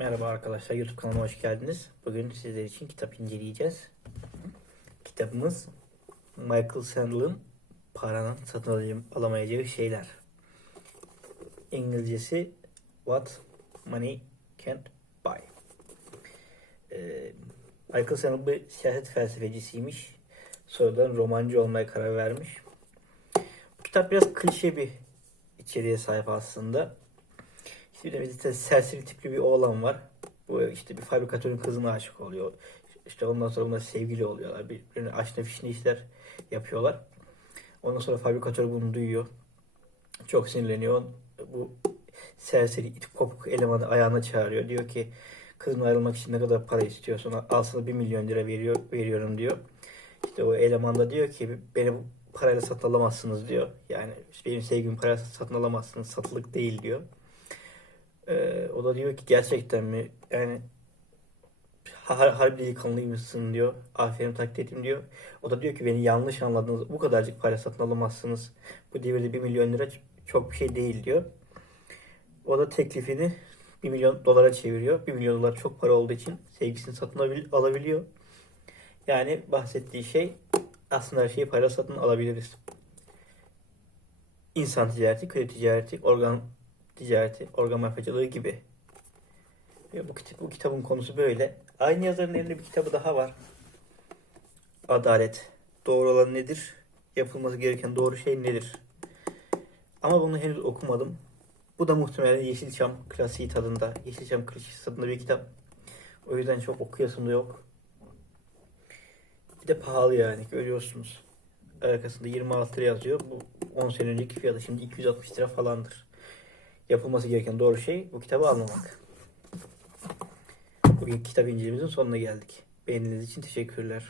Merhaba arkadaşlar, YouTube kanalıma hoş geldiniz. Bugün sizler için kitap inceleyeceğiz. Kitabımız Michael Sandal'ın paranın satın alamayacağı şeyler. İngilizcesi What Money Can't Buy. Ee, Michael Sandal bir siyaset felsefecisiymiş. Sonradan romancı olmaya karar vermiş. Bu kitap biraz klişe bir içeriğe sahip aslında. De bizde serseri tipli bir oğlan var. Bu işte bir fabrikatörün kızına aşık oluyor. İşte ondan sonra bunlar sevgili oluyorlar. Birbirine aşna fişne işler yapıyorlar. Ondan sonra fabrikatör bunu duyuyor. Çok sinirleniyor. Bu serseri it kopuk elemanı ayağına çağırıyor. Diyor ki kızımla ayrılmak için ne kadar para istiyorsun? Sana 1 milyon lira veriyor, veriyorum diyor. İşte o eleman da diyor ki beni parayla satın alamazsınız diyor. Yani benim sevgimi parayla satın alamazsınız. Satılık değil diyor. Ee, o da diyor ki gerçekten mi? Yani har harbi delikanlıymışsın diyor. Aferin takdir ettim diyor. O da diyor ki beni yanlış anladınız. Bu kadarcık para satın alamazsınız. Bu devirde 1 milyon lira çok bir şey değil diyor. O da teklifini 1 milyon dolara çeviriyor. 1 milyon dolar çok para olduğu için sevgisini satın alabil- alabiliyor. Yani bahsettiği şey aslında her şeyi parayla satın alabiliriz. İnsan ticareti, kredi ticareti, organ ticareti, organ mafyacılığı gibi. Ve bu, kitap, bu kitabın konusu böyle. Aynı yazarın elinde bir kitabı daha var. Adalet. Doğru olan nedir? Yapılması gereken doğru şey nedir? Ama bunu henüz okumadım. Bu da muhtemelen Yeşilçam klasiği tadında. Yeşilçam klasiği tadında bir kitap. O yüzden çok okuyasım da yok. Bir de pahalı yani görüyorsunuz. Arkasında 26 lira yazıyor. Bu 10 sene önceki fiyatı şimdi 260 lira falandır. Yapılması gereken doğru şey bu kitabı almamak. Bugün kitap incelememizin sonuna geldik. Beğendiğiniz için teşekkürler.